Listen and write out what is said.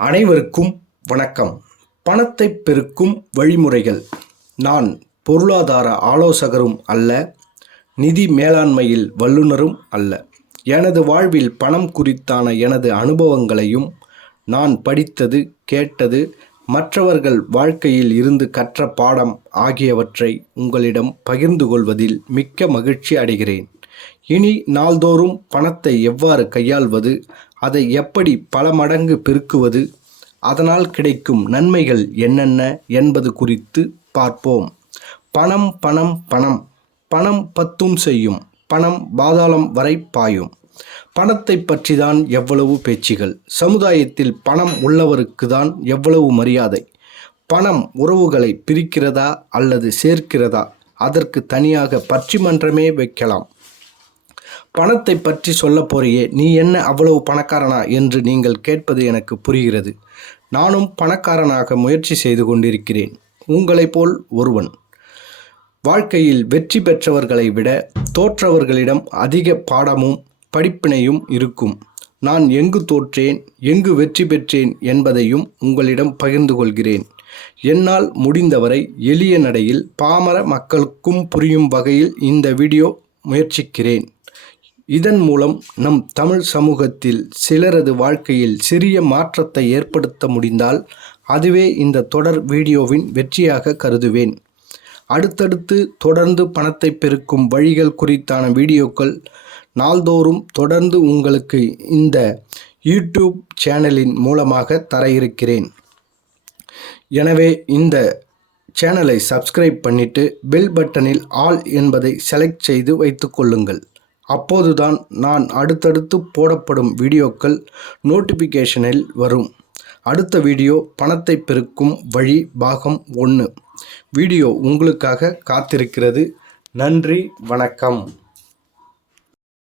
அனைவருக்கும் வணக்கம். பணத்தை பெருக்கும் வழிமுறைகள். நான் பொருளாதார ஆலோசகரும் அல்ல, நிதி மேலாண்மையில் வல்லுநரும் அல்ல. எனது வாழ்வில் பணம் குறித்தான எனது அனுபவங்களையும் நான் படித்தது, கேட்டது, மற்றவர்கள் வாழ்க்கையில் இருந்து கற்ற பாடம் ஆகியவற்றை உங்களிடம் பகிர்ந்து கொள்வதில் மிக்க மகிழ்ச்சி அடைகிறேன். இனி நாள்தோறும் பணத்தை எவ்வாறு கையாள்வது, அதை எப்படி பல மடங்கு பெருக்குவது, அதனால் கிடைக்கும் நன்மைகள் என்னென்ன என்பது குறித்து பார்ப்போம். பணம் பணம் பணம் பணம் பத்தும் செய்யும், பணம் பாதாளம் வரை பாயும். பணத்தை பற்றி தான் எவ்வளவு பேச்சுகள். சமுதாயத்தில் பணம் உள்ளவருக்கு தான் எவ்வளவு மரியாதை. பணம் உறவுகளை பிரிக்கிறதா அல்லது சேர்க்கிறதா? அதற்கு தனியாக பற்றிமன்றமே வைக்கலாம். பணத்தை பற்றி சொல்ல போறியே, நீ என்ன அவ்வளவு பணக்காரனா என்று நீங்கள் கேட்பது எனக்கு புரிகிறது. நானும் பணக்காரனாக முயற்சி செய்து கொண்டிருக்கிறேன், உங்களைப் போல் ஒருவன். வாழ்க்கையில் வெற்றி பெற்றவர்களை விட தோற்றவர்களிடம் அதிக பாடமும் படிப்பினையும் இருக்கும். நான் எங்கு தோற்றேன், எங்கு வெற்றி பெற்றேன் என்பதையும் உங்களிடம் பகிர்ந்து கொள்கிறேன். என்னால் முடிந்தவரை எளிய நடையில் பாமர மக்களுக்கும் புரியும் வகையில் இந்த வீடியோ முயற்சிக்கிறேன். இதன் மூலம் நம் தமிழ் சமூகத்தில் சிலரது வாழ்க்கையில் சிறிய மாற்றத்தை ஏற்படுத்த முடிந்தால் அதுவே இந்த தொடர் வீடியோவின் வெற்றியாக கருதுவேன். அடுத்தடுத்து தொடர்ந்து பணத்தை பெருக்கும் வழிகள் குறித்தான வீடியோக்கள் நாள்தோறும் தொடர்ந்து உங்களுக்கு இந்த யூடியூப் சேனலின் மூலமாக தர இருக்கிறேன். எனவே இந்த சேனலை சப்ஸ்கிரைப் பண்ணிவிட்டு பெல் பட்டனில் ஆல் என்பதை செலக்ட் செய்து வைத்து கொள்ளுங்கள். அப்போதுதான் நான் அடுத்தடுத்து போடப்படும் வீடியோக்கள் நோட்டிஃபிகேஷனில் வரும். அடுத்த வீடியோ பணத்தை பெருக்கும் வழி பாகம் 1 வீடியோ உங்களுக்காக காத்திருக்கிறது. நன்றி, வணக்கம்.